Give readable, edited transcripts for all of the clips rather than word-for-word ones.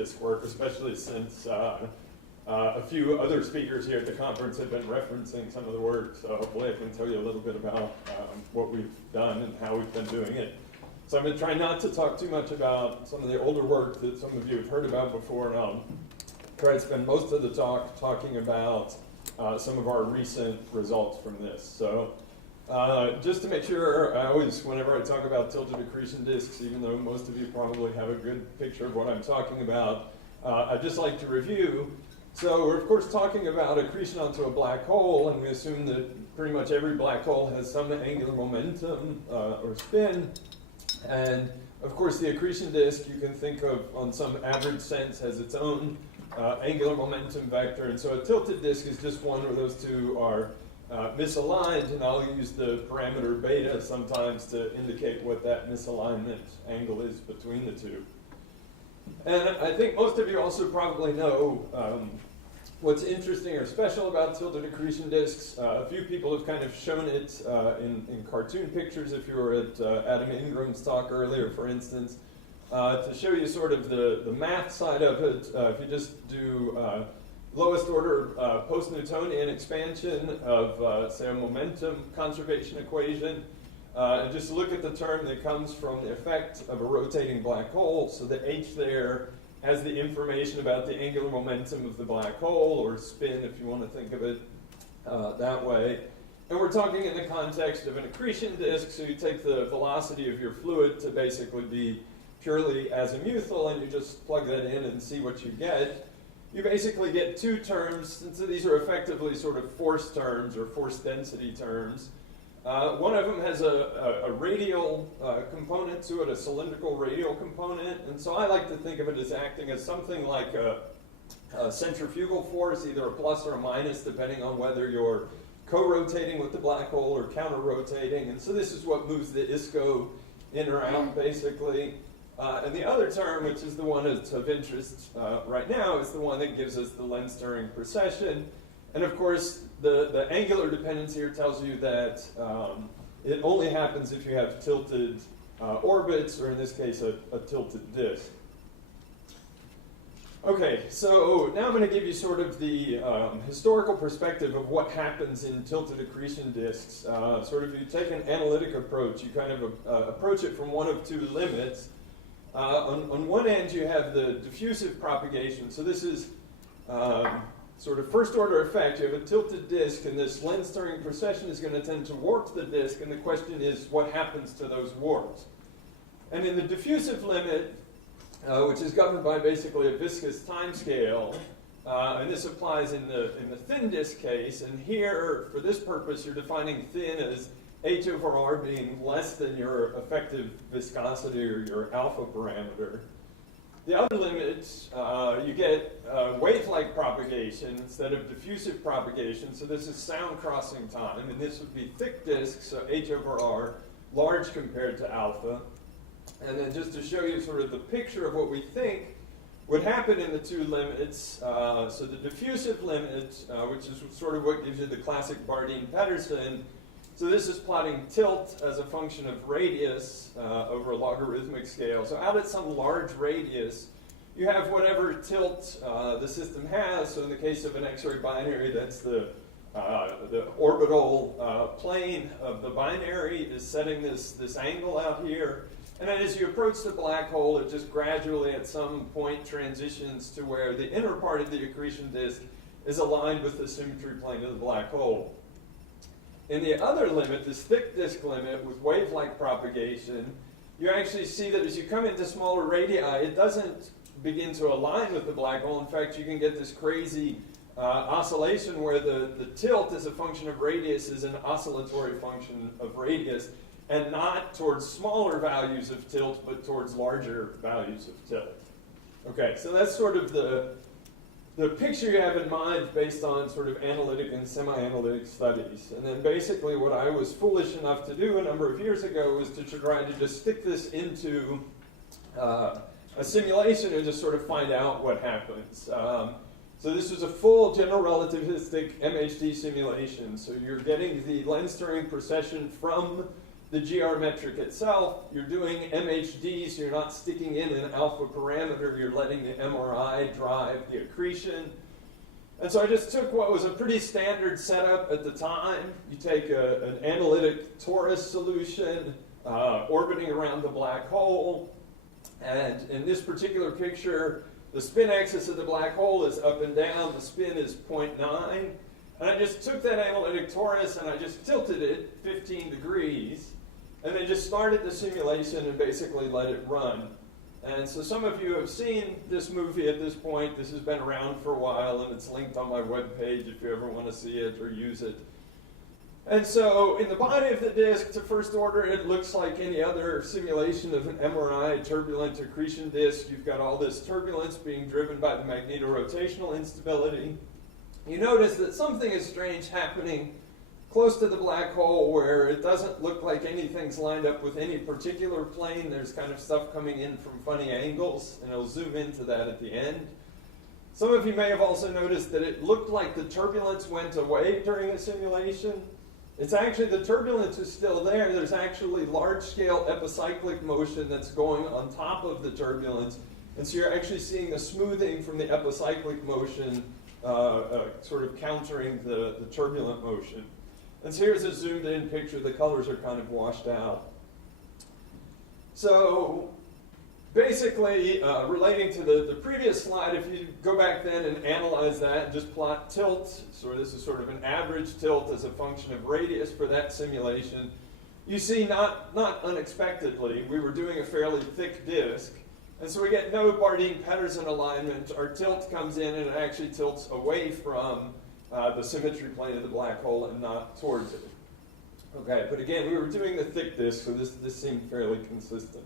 disk work, especially since a few other speakers here at the conference have been referencing some of the work. So hopefully I can tell you a little bit about what we've done and how we've been doing it. So I'm going to try not to talk too much about some of the older work that some of you have heard about before, and I'll try to spend most of the talk talking about some of our recent results from this. So just to make sure, I always, whenever I talk about tilted accretion disks, even though most of you probably have a good picture of what I'm talking about, I'd just like to review. So we're of course talking about accretion onto a black hole, and we assume that pretty much every black hole has some angular momentum or spin. And of course the accretion disk you can think of on some average sense has its own angular momentum vector, and so a tilted disk is just one where those two are misaligned, and I'll use the parameter beta sometimes to indicate what that misalignment angle is between the two. And I think most of you also probably know what's interesting or special about tilted accretion disks. A few people have kind of shown it in cartoon pictures, if you were at Adam Ingram's talk earlier, for instance, to show you sort of the math side of it. If you just do lowest order post-Newtonian expansion of, say, a momentum conservation equation, and just look at the term that comes from the effect of a rotating black hole. So the H there has the information about the angular momentum of the black hole, or spin if you want to think of it that way. And we're talking in the context of an accretion disk, so you take the velocity of your fluid to basically be purely azimuthal, and you just plug that in and see what you get. You basically get two terms, and so these are effectively sort of force terms or force density terms. One of them has a radial component to it, a cylindrical radial component, and so I like to think of it as acting as something like a centrifugal force, either a plus or a minus, depending on whether you're co-rotating with the black hole or counter-rotating, and so this is what moves the ISCO in or out, basically. And the other term, which is the one that's of interest right now, is the one that gives us the Lens-Turing precession. And of course, the angular dependence here tells you that it only happens if you have tilted orbits, or in this case, a tilted disk. Okay, so now I'm going to give you sort of the historical perspective of what happens in tilted accretion disks. Sort of, you take an analytic approach, you kind of approach it from one of two limits. On one end, you have the diffusive propagation. So this is sort of first order effect. You have a tilted disk, and this Lens-Turing precession is going to tend to warp the disk, and the question is what happens to those warps. And in the diffusive limit, which is governed by basically a viscous time scale, and this applies in the thin disk case, and here, for this purpose, you're defining thin as h over r being less than your effective viscosity or your alpha parameter. The other limit, you get wave-like propagation instead of diffusive propagation, so this is sound crossing time, and this would be thick disk, so h over r, large compared to alpha. And then just to show you sort of the picture of what we think would happen in the two limits, so the diffusive limit, which is sort of what gives you the classic Bardeen-Pedersen. So this is plotting tilt as a function of radius over a logarithmic scale. So out at some large radius, you have whatever tilt the system has. So in the case of an X-ray binary, that's the orbital plane of the binary is setting this angle out here. And then as you approach the black hole, it just gradually at some point transitions to where the inner part of the accretion disk is aligned with the symmetry plane of the black hole. In the other limit, this thick disk limit with wave-like propagation, you actually see that as you come into smaller radii, it doesn't begin to align with the black hole. In fact, you can get this crazy oscillation where the tilt as a function of radius is an oscillatory function of radius, and not towards smaller values of tilt, but towards larger values of tilt. Okay, so that's sort of the picture you have in mind based on sort of analytic and semi-analytic studies. And then basically what I was foolish enough to do a number of years ago was to try to just stick this into a simulation and just sort of find out what happens. So this was a full general relativistic MHD simulation. So you're getting the Lens-Turing precession from the geometric itself. You're doing MHD, so you're not sticking in an alpha parameter, you're letting the MRI drive the accretion. And so I just took what was a pretty standard setup at the time. You take an analytic torus solution orbiting around the black hole, and in this particular picture, the spin axis of the black hole is up and down, the spin is 0.9, and I just took that analytic torus and I just tilted it 15 degrees, and then just started the simulation and basically let it run. And so some of you have seen this movie at this point. This has been around for a while, and it's linked on my webpage if you ever want to see it or use it. And so in the body of the disk, to first order, it looks like any other simulation of an MRI turbulent accretion disk. You've got all this turbulence being driven by the magnetorotational instability. You notice that something is strange happening close to the black hole where it doesn't look like anything's lined up with any particular plane. There's kind of stuff coming in from funny angles, and I'll zoom into that at the end. Some of you may have also noticed that it looked like the turbulence went away during the simulation. It's actually, the turbulence is still there. There's actually large-scale epicyclic motion that's going on top of the turbulence. And so you're actually seeing the smoothing from the epicyclic motion sort of countering the turbulent motion. And so here's a zoomed in picture. The colors are kind of washed out. So basically, relating to the previous slide, if you go back then and analyze that and just plot tilt, so this is sort of an average tilt as a function of radius for that simulation, you see not unexpectedly, we were doing a fairly thick disk. And so we get no Bardeen-Pedersen alignment. Our tilt comes in and it actually tilts away from the symmetry plane of the black hole and not towards it. Okay, but again, we were doing the thick disk, so this seemed fairly consistent.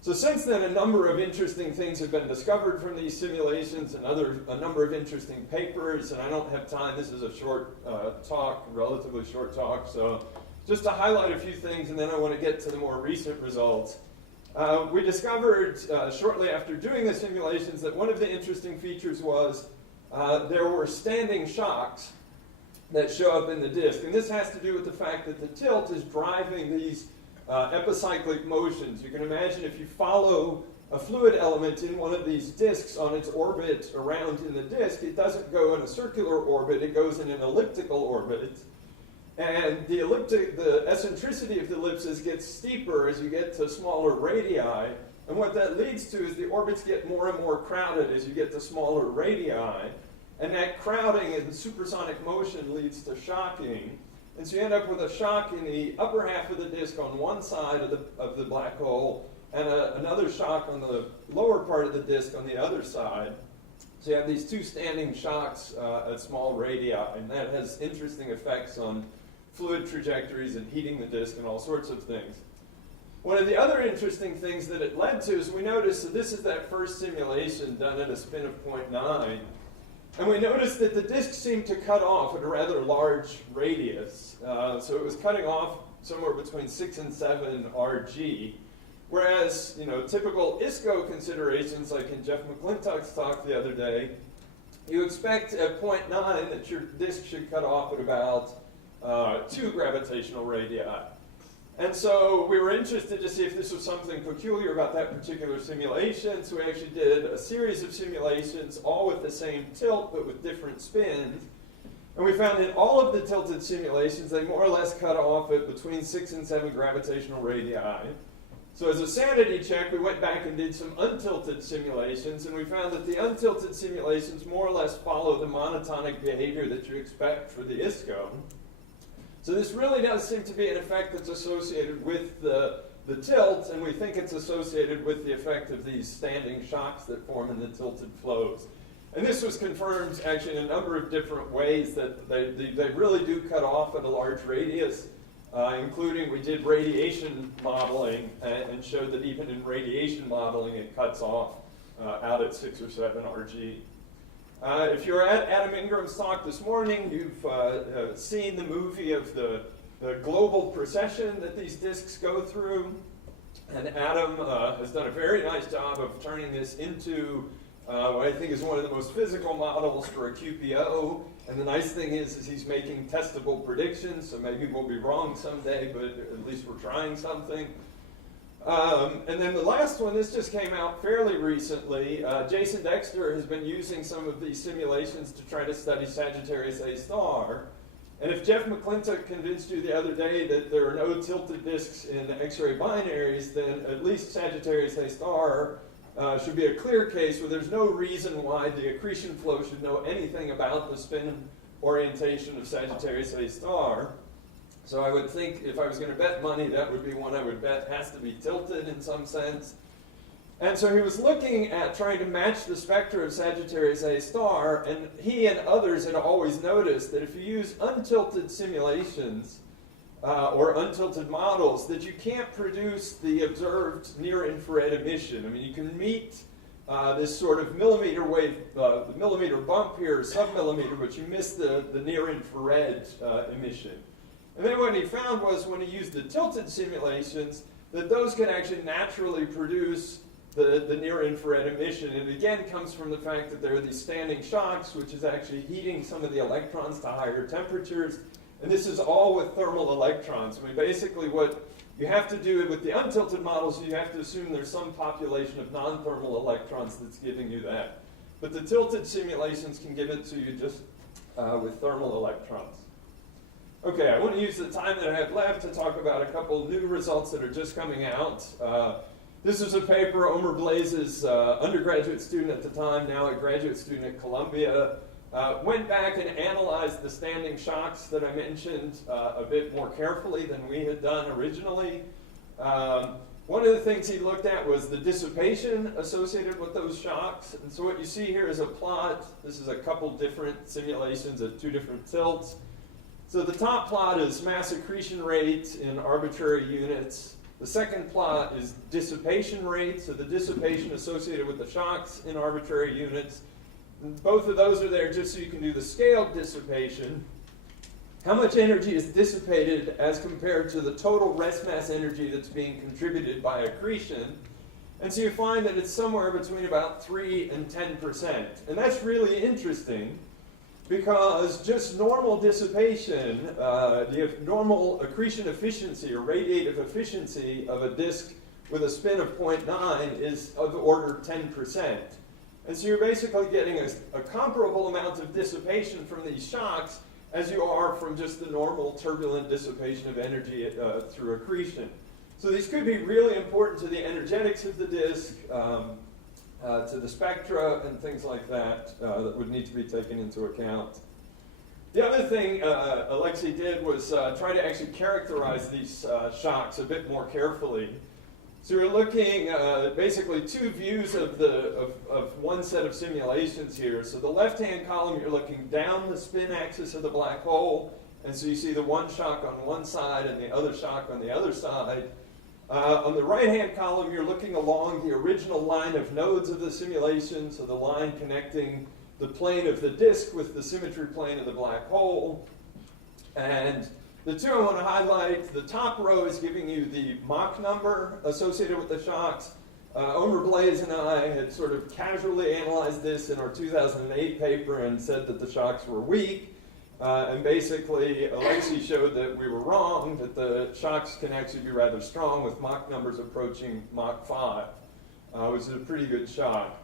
So since then, a number of interesting things have been discovered from these simulations, and a number of interesting papers, and I don't have time. This is a short talk, relatively short talk, so just to highlight a few things, and then I want to get to the more recent results. We discovered shortly after doing the simulations that one of the interesting features was there were standing shocks that show up in the disk. And this has to do with the fact that the tilt is driving these epicyclic motions. You can imagine if you follow a fluid element in one of these disks on its orbit around in the disk, it doesn't go in a circular orbit, it goes in an elliptical orbit. And the eccentricity of the ellipses gets steeper as you get to smaller radii. And what that leads to is the orbits get more and more crowded as you get to smaller radii. And that crowding and supersonic motion leads to shocking. And so you end up with a shock in the upper half of the disk on one side of the black hole, and another shock on the lower part of the disk on the other side. So you have these two standing shocks at small radii, and that has interesting effects on fluid trajectories and heating the disk and all sorts of things. One of the other interesting things that it led to is we noticed, so this is that first simulation done at a spin of 0.9, and we noticed that the disk seemed to cut off at a rather large radius. So it was cutting off somewhere between 6 and 7 Rg, whereas typical ISCO considerations, like in Jeff McClintock's talk the other day, you expect at 0.9 that your disk should cut off at about 2 gravitational radii. And so we were interested to see if this was something peculiar about that particular simulation, so we actually did a series of simulations, all with the same tilt, but with different spins. And we found in all of the tilted simulations, they more or less cut off at between 6 and 7 gravitational radii. So as a sanity check, we went back and did some untilted simulations, and we found that the untilted simulations more or less follow the monotonic behavior that you expect for the ISCO. So this really does seem to be an effect that's associated with the tilt, and we think it's associated with the effect of these standing shocks that form in the tilted flows. And this was confirmed actually in a number of different ways that they really do cut off at a large radius, including we did radiation modeling and showed that even in radiation modeling it cuts off out at 6 or 7 Rg. If you were at Adam Ingram's talk this morning, you've seen the movie of the global precession that these disks go through. And Adam has done a very nice job of turning this into what I think is one of the most physical models for a QPO. And the nice thing is he's making testable predictions, so maybe we'll be wrong someday, but at least we're trying something. And then the last one, this just came out fairly recently. Jason Dexter has been using some of these simulations to try to study Sagittarius A star. And if Jeff McClintock convinced you the other day that there are no tilted disks in X-ray binaries, then at least Sagittarius A star should be a clear case where there's no reason why the accretion flow should know anything about the spin orientation of Sagittarius A star. So I would think if I was going to bet money, that would be one I would bet has to be tilted in some sense. And so he was looking at trying to match the spectra of Sagittarius A star, and he and others had always noticed that if you use untilted simulations or untilted models, that you can't produce the observed near-infrared emission. I mean, you can meet this sort of millimeter wave, the millimeter bump here, sub-millimeter, but you miss the near-infrared emission. And then what he found was when he used the tilted simulations, that those can actually naturally produce the near-infrared emission. And again, comes from the fact that there are these standing shocks, which is actually heating some of the electrons to higher temperatures. And this is all with thermal electrons. I mean, basically what you have to do with the untilted models, you have to assume there's some population of non-thermal electrons that's giving you that. But the tilted simulations can give it to you just with thermal electrons. Okay, I want to use the time that I have left to talk about a couple new results that are just coming out. This is a paper, Omer Blaze's undergraduate student at the time, now a graduate student at Columbia, went back and analyzed the standing shocks that I mentioned a bit more carefully than we had done originally. One of the things he looked at was the dissipation associated with those shocks. And so what you see here is a plot. This is a couple different simulations at two different tilts. So the top plot is mass accretion rate in arbitrary units. The second plot is dissipation rate, so the dissipation associated with the shocks in arbitrary units. And both of those are there just so you can do the scaled dissipation. How much energy is dissipated as compared to the total rest mass energy that's being contributed by accretion? And so you find that it's somewhere between about 3 and 10%. And that's really interesting, because just normal dissipation, the normal accretion efficiency or radiative efficiency of a disk with a spin of 0.9 is of the order 10%. And so you're basically getting a comparable amount of dissipation from these shocks as you are from just the normal turbulent dissipation of energy through accretion. So these could be really important to the energetics of the disk, to the spectra and things like that that would need to be taken into account. The other thing Alexei did was try to actually characterize these shocks a bit more carefully. So we're looking basically two views of one set of simulations here. So the left-hand column, you're looking down the spin axis of the black hole, and so you see the one shock on one side and the other shock on the other side. On the right-hand column, you're looking along the original line of nodes of the simulation, so the line connecting the plane of the disk with the symmetry plane of the black hole. And the two I want to highlight, the top row is giving you the Mach number associated with the shocks. Omer Blaze and I had sort of casually analyzed this in our 2008 paper and said that the shocks were weak. And basically, Alexei showed that we were wrong, that the shocks can actually be rather strong with Mach numbers approaching Mach 5, which is a pretty good shock.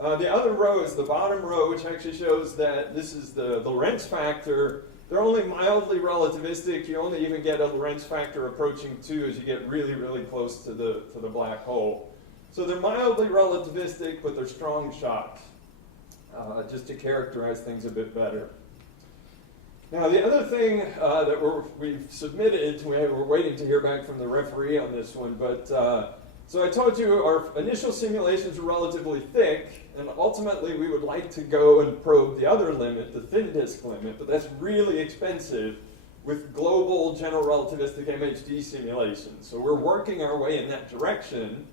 The other row is the bottom row, which actually shows that this is the Lorentz factor. They're only mildly relativistic. You only even get a Lorentz factor approaching 2 as you get really, really close to the black hole. So they're mildly relativistic, but they're strong shocks, just to characterize things a bit better. Now, the other thing that we've submitted, we're waiting to hear back from the referee on this one, but so I told you our initial simulations were relatively thick, and ultimately we would like to go and probe the other limit, the thin disk limit, but that's really expensive with global general relativistic MHD simulations. So we're working our way in that direction.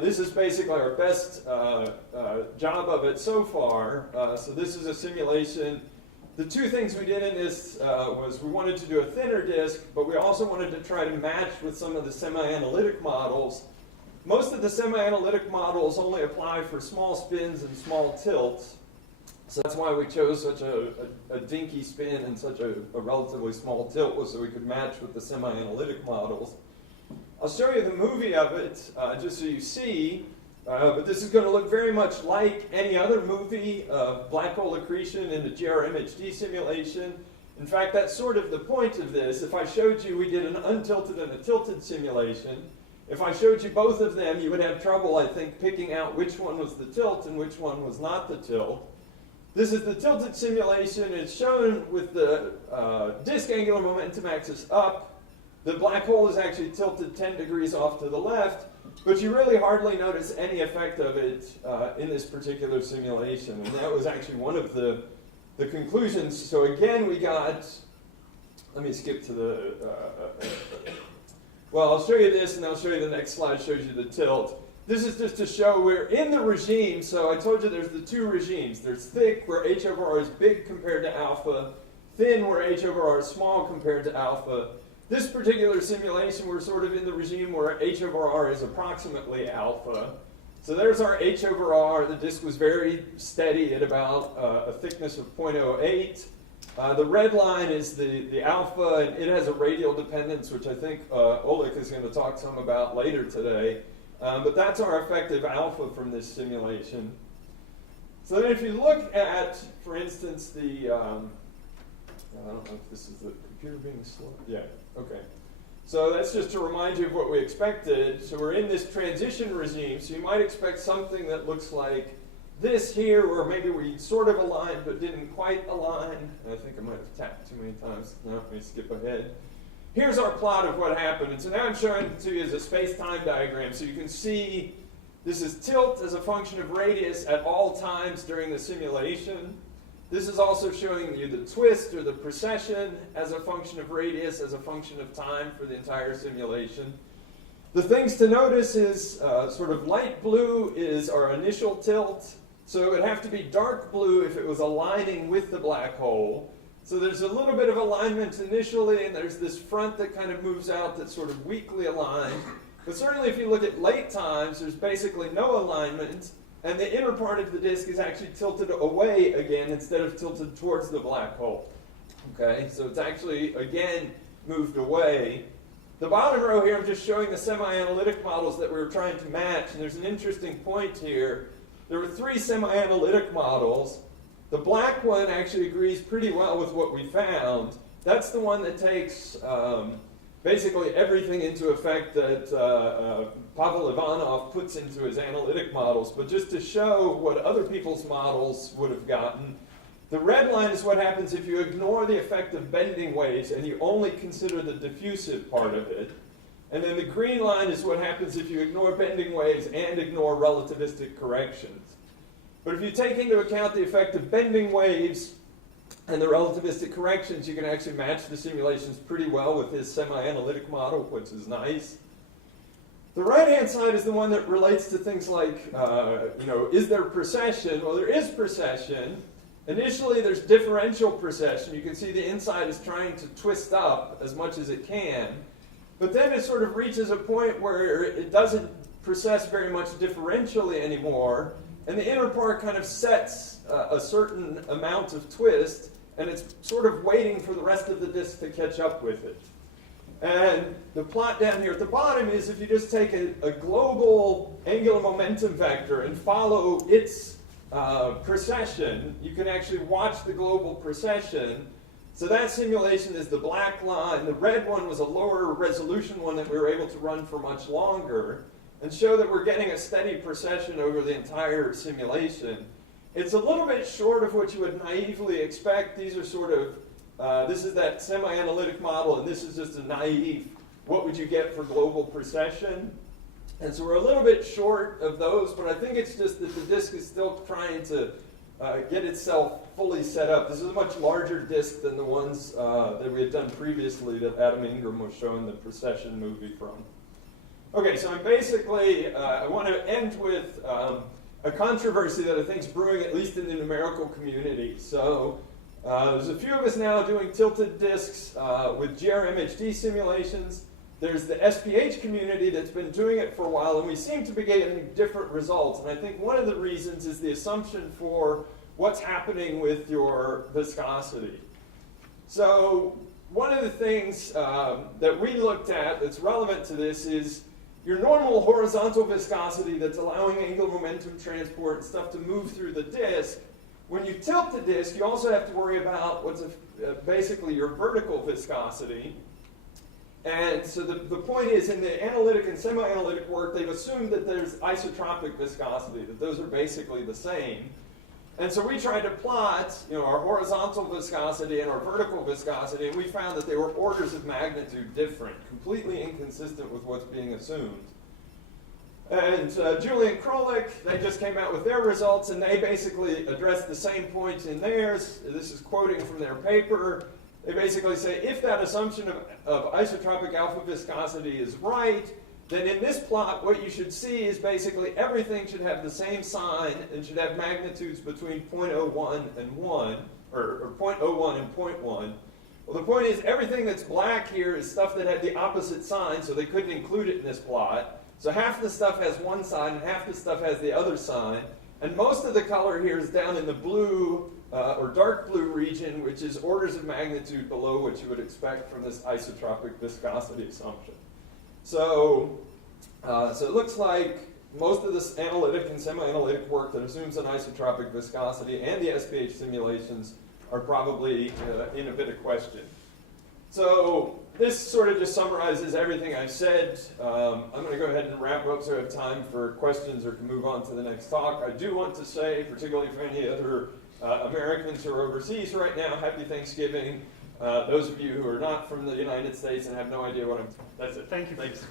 This is basically our best job of it so far. So this is a simulation. The two things we did in this was we wanted to do a thinner disk, but we also wanted to try to match with some of the semi-analytic models most of the semi-analytic models only apply for small spins and small tilts. So that's why we chose such a dinky spin and such a relatively small tilt, was so we could match with the semi-analytic models. I'll show you the movie of it just so you see, but this is going to look very much like any other movie of black hole accretion in the GR-MHD simulation. In fact, that's sort of the point of this. If I showed you we did an untilted and a tilted simulation, if I showed you both of them, you would have trouble, I think, picking out which one was the tilt and which one was not the tilt. This is the tilted simulation. It's shown with the disk angular momentum axis up. The black hole is actually tilted 10 degrees off to the left, but you really hardly notice any effect of it in this particular simulation. And that was actually one of the conclusions. So again, we got, let me skip to the, well, I'll show you this, and I'll show you the next slide shows you the tilt. This is just to show we're in the regime. So I told you there's the two regimes. There's thick, where h over r is big compared to alpha. Thin, where h over r is small compared to alpha. This particular simulation, we're sort of in the regime where h over r is approximately alpha. So there's our h over r. The disk was very steady at about a thickness of 0.08. The red line is the alpha, and it has a radial dependence, which I think Oleg is going to talk some about later today. But that's our effective alpha from this simulation. So then if you look at, for instance, the, I don't know if this is the computer being slow. Yeah, okay. So that's just to remind you of what we expected. So we're in this transition regime, so you might expect something that looks like this here, where maybe we sort of aligned but didn't quite align. I think I might have tapped too many times. No, let me skip ahead. Here's our plot of what happened. And so now I'm showing it to you as a space-time diagram. So you can see this is tilt as a function of radius at all times during the simulation. This is also showing you the twist or the precession as a function of radius, as a function of time for the entire simulation. The things to notice is sort of light blue is our initial tilt. So it would have to be dark blue if it was aligning with the black hole. So there's a little bit of alignment initially, and there's this front that kind of moves out that's sort of weakly aligned. But certainly if you look at late times, there's basically no alignment, and the inner part of the disk is actually tilted away again instead of tilted towards the black hole. Okay, so it's actually, again, moved away. The bottom row here, I'm just showing the semi-analytic models that we were trying to match, and there's an interesting point here. There were 3 semi-analytic models. The black one actually agrees pretty well with what we found. That's the one that takes basically everything into effect that Pavel Ivanov puts into his analytic models. But just to show what other people's models would have gotten, the red line is what happens if you ignore the effect of bending waves and you only consider the diffusive part of it. And then the green line is what happens if you ignore bending waves and ignore relativistic corrections. But if you take into account the effect of bending waves and the relativistic corrections, you can actually match the simulations pretty well with his semi-analytic model, which is nice. The right-hand side is the one that relates to things like, is there precession? Well, there is precession. Initially, there's differential precession. You can see the inside is trying to twist up as much as it can. But then it sort of reaches a point where it doesn't precess very much differentially anymore. And the inner part kind of sets a certain amount of twist, and it's sort of waiting for the rest of the disk to catch up with it. And the plot down here at the bottom is if you just take a global angular momentum vector and follow its precession, you can actually watch the global precession. So that simulation is the black line. The red one was a lower resolution one that we were able to run for much longer, and show that we're getting a steady precession over the entire simulation. It's a little bit short of what you would naively expect. These are sort of, this is that semi-analytic model, and this is just a naive, what would you get for global precession? And so we're a little bit short of those, but I think it's just that the disk is still trying to get itself fully set up. This is a much larger disk than the ones that we had done previously that Adam Ingram was showing the precession movie from. Okay, so I'm basically, I want to end with a controversy that I think is brewing, at least in the numerical community. So there's a few of us now doing tilted disks with GR-MHD simulations. there's the SPH community that's been doing it for a while, and we seem to be getting different results. And I think one of the reasons is the assumption for what's happening with your viscosity. So one of the things that we looked at that's relevant to this is your normal horizontal viscosity that's allowing angular momentum transport and stuff to move through the disk. When you tilt the disk, you also have to worry about what's basically your vertical viscosity. And so the point is, in the analytic and semi-analytic work, they've assumed that there's isotropic viscosity, that those are basically the same. And so we tried to plot, our horizontal viscosity and our vertical viscosity, and we found that they were orders of magnitude different, completely inconsistent with what's being assumed. And Julie and Krolik, they just came out with their results, and they basically addressed the same points in theirs. This is quoting from their paper. They basically say, if that assumption of isotropic alpha viscosity is right, then in this plot, what you should see is basically everything should have the same sign and should have magnitudes between 0.01 and 1, or 0.01 and 0.1. Well, the point is, everything that's black here is stuff that had the opposite sign, so they couldn't include it in this plot. So half the stuff has one sign and half the stuff has the other sign. And most of the color here is down in the blue or dark blue region, which is orders of magnitude below what you would expect from this isotropic viscosity assumption. So it looks like most of this analytic and semi-analytic work that assumes an isotropic viscosity and the SPH simulations are probably in a bit of question. So this sort of just summarizes everything I've said. I'm going to go ahead and wrap up so I have time for questions or can move on to the next talk. I do want to say, particularly for any other Americans who are overseas right now, Happy Thanksgiving. Those of you who are not from the United States and have no idea what I'm... That's it. Thank you. Thanks.